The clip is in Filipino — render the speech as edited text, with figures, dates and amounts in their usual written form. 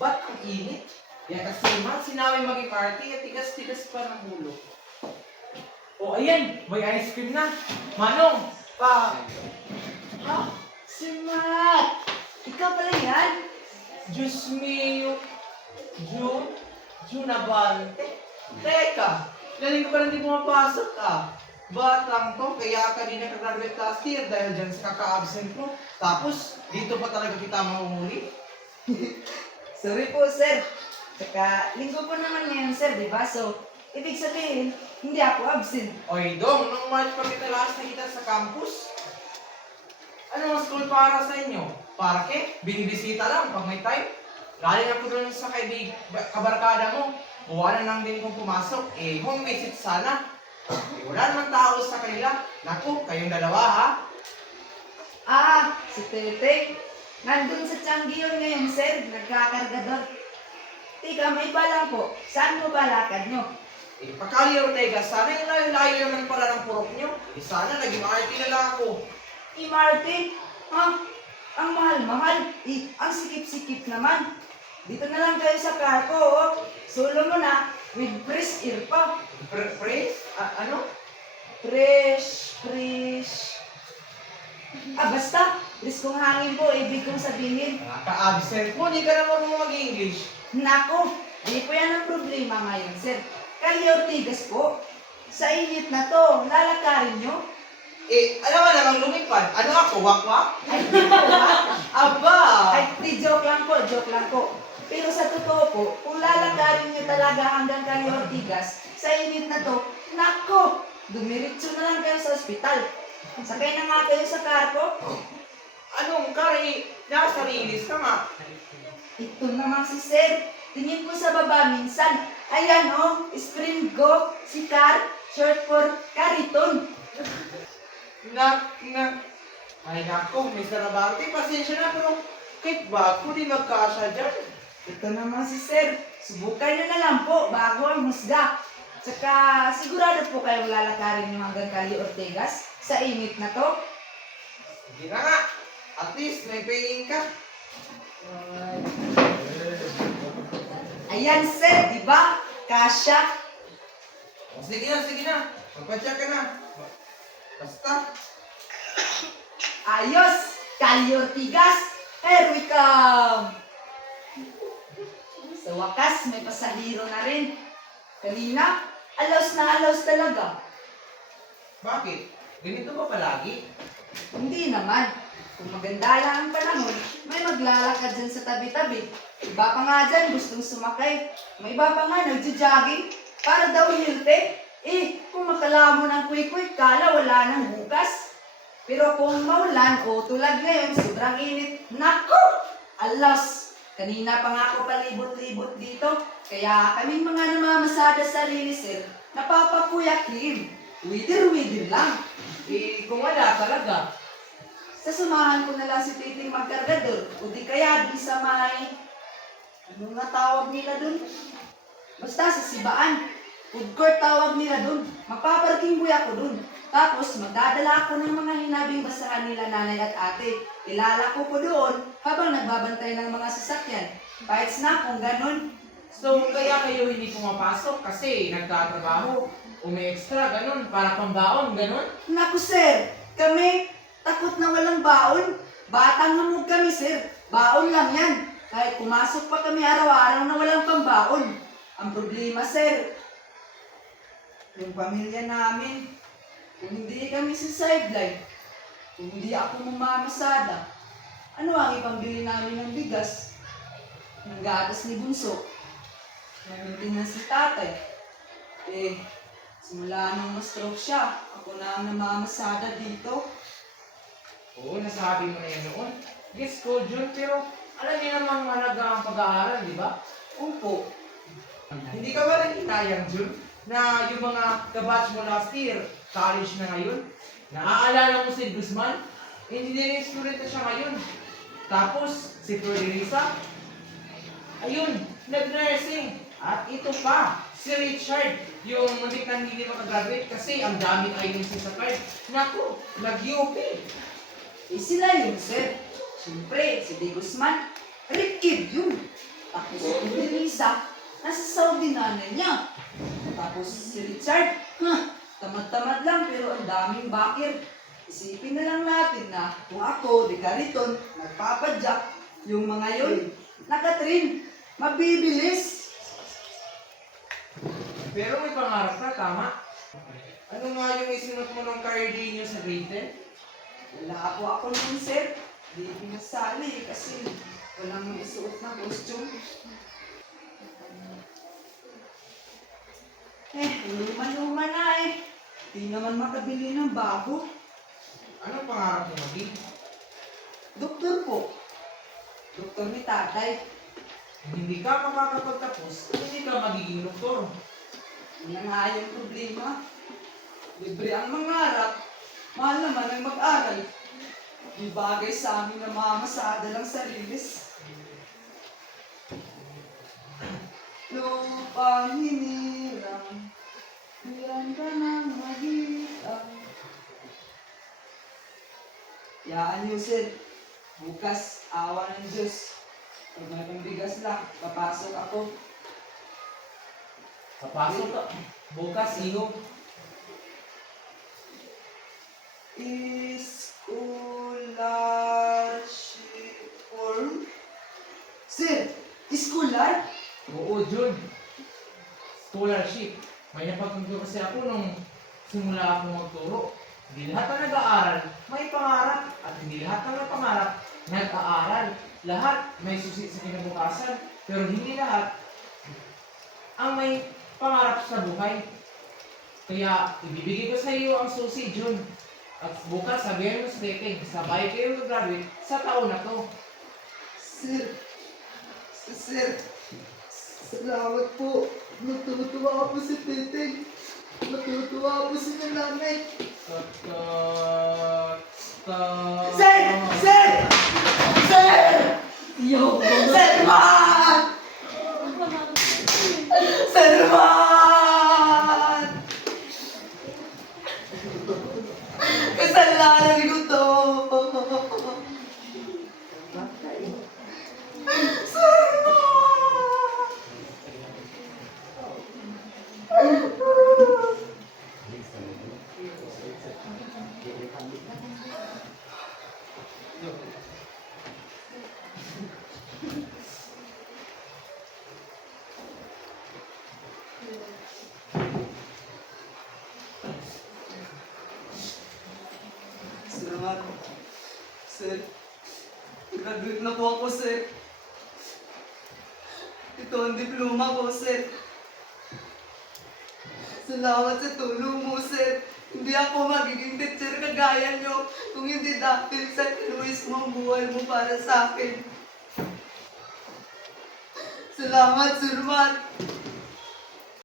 Ba't ang init? Yan kasi man, sinabi maging party at tigas-tigas pa ng ulo. O ayan, may ice cream na. Manong, pa... Ha? Si Matt! Ikaw pala yan? Diyos mio. June Abante. Teka, galing ka pa rin di pumapasok ah. Batang to, kaya kanina ka-graduate last year dahil dyan sa kaka-absent mo. Tapos, dito pa talaga kita mahuhuli. Sorry po, sir. Tsaka, linggo po naman ngayon, sir, di ba? So, ibig sabihin, hindi ako absent. Oy, Dong, nung March pa kita last nakita sa campus. Ano ang school para sa inyo? Parke? Binibisita lang pag may time? Galing ako dun sa kabarkada mo. Buwan na lang din kung pumasok. Eh, home visit sana. Eh, wala namang tao sa kanila. Naku, kayong dalawa ha? Ah, si Tete. Nandun sa Changi yun ngayon, sir. Nagkakargador. Tika, may balang po. Saan mo ba lakad nyo? Eh, Pagkali Ortega, sana yung layo-layo naman pala ng purok nyo. Eh, sana naging RT na lang ako. MRT? Ha? Ang mahal-mahal. Ang sikip-sikip naman. Dito na lang kayo sa car ko, oh. Solo mo na, with fresh air pa. Praise? Ano? Fresh. Basta. Fresh kong hangin po, ibig kong sabihin. Ka-absent mo, di ka na marunong mag-English. Nako, di po yan ang problema ngayon, sir. Kali Ortigas po. Sa init na to, lalakarin nyo? Eh, alam mo namang lumipad. Ano ako, wakwak? Ay, di po ba? Aba! Ay, di joke lang po. Pero sa totoo po, kung lalakarin nyo talaga hanggang Kali Ortigas, sa init na to, nako, dumiritso na lang kayo sa ospital. Sakay na nga kayo sa karko. Anong kari? Nasa rilis ka nga. Ito naman si Sir. Tingin ko sa baba minsan. Ayan oh, spring go, si Car, short for Cariton. Ay nako, Mr. Abarte, pasensya na pero kahit ba ako di magkasya dyan. Ito naman si Sir. Subukan nyo na lang po bago ang husga. Tsaka sigurado po kayong lalakarin nyo hanggang Kali Ortegas sa init na to. Sige na nga. At least may paying ka. Ayan Sir, di ba? Kasya. Sige na. Magpa-check ka na. Basta. Ayos! Kali Ortigas, here we come! Sa wakas, may pasahero na rin. Kanina, alaos na alaos talaga. Bakit? Ganito ba palagi? Hindi naman. Kung maganda lang ang panahon, may maglalakad dyan sa tabi-tabi. Iba pa nga dyan, gustong sumakay. May iba pa nga, nagja-jogging. Para daw healthy. Kung makalamo ng quick-quick, kala wala nang bukas. Pero kung maulan o tulad ngayon, sobrang init. Naku! Alas! Kanina pa nga ako palibot-libot dito. Kaya kaming mga namamasada sa sir, napapakuyakim. Widir-widir lang. Kung wala talaga. Sasamahan ko na lang si Titing magkargador. O di kaya di sa may... Ano nga tawag nila dun? Basta sa Sibaan. Food court tawag nila dun. Magpaparking boy ako dun. Tapos magdadala ako ng mga hinabing basahan nila nanay at ate. Ilalako ko doon habang nagbabantay ng mga sasakyan. Bites na kung ganun. So, kaya kayo hindi pumapasok kasi nagtatrabaho. O may extra, ganun, para pambaon, ganun. Naku sir, kami takot na walang baon. Batang namog kami sir. Baon lang yan. Kahit pumasok pa kami araw-araw na walang pambaon. Ang problema sir, yung pamilya namin, kung hindi kami sa sideline, kung hindi ako mamamasada, ano ang ipambili namin ng bigas, ng gatas ni Bunso, ng maintenance si tatay. Simula nung ma-stroke siya, ako na ang namamasada dito. Oo, nasabi mo na yan noon. Guess ko, June, pero alam niyo namang mahalaga ang pag-aaral, di ba? Upo. Hindi ka ba naghinayang, June, na yung mga kabatch mo last year, college na ngayon? Naaalala mo si Guzman? Engineering student na siya ngayon. Tapos, si Florisa, ayun, nag-nursing. At ito pa, si Richard, yung muntik na hindi makagraduate kasi ang dami INC sa card. Naku, nag-UP. Sila yun, sir. Siyempre, si De Guzman, Rick Kid yun. Ako isa, nasa Saudi nanay niya. Tapos si Richard, tamad-tamad lang pero ang daming bakir. Isipin na lang natin na kung ako, di Cariton, nagpapadyak, yung mga yun, nakatrain, mabibilis. Pero may pangarap ka, tama? Ano nga yung isinot mo ng Cardinio sa grade 10? Wala ako nun, sir. Di pinasali kasi walang isuot na costume. Luma-luma na eh. Di naman makabili ng bago. Anong pangarap mo maging? Doktor po. Doktor ni tatay. Kung hindi ka makakapagtapos, hindi ka magiging doktor. Yun na nga yung problema. Libre ang mangarap. Mahal naman ang mag-aral. Di bagay sa amin na mamasada lang sa rilis. Lupang hinirang, hiran ka ng mahirang. Yaan niyo, sir. Bukas, awa ng Diyos. Pag may pambigas lang, papasok ako. Papasok ka. Bukas, iho. Scholarship form? Sir, scholar? Oo, Jun. Scholarship. May napagtuturo kasi ako nung simula ako magturo. Hindi lahat na nag-aaral, may pangarap. At hindi lahat na may pangarap, nag-aaral. Lahat may susi sa kinabukasan. Pero hindi lahat ang may pangarap sa buhay. Kaya ibibigay ko sa iyo ang susi, Jun. At bukas sabihin mo sa dating, sabay kayo mag-graduate sa taon na to. Sir, salamat po. Natutuwa po si Titing. Natutuwa po si nanay. Sir! Yo! Sir Man! Sir Man! Kasalanan ko to! Sir Man! Salamat. Sir, graduate na po ako, sir. Ito ang diploma ko, sir. Salamat sa tulong mo, sir. Hindi ako magiging teacher kagaya nyo kung hindi dahil sa kinuwis mo ang buhay mo para sa akin. Salamat, Sir Matt.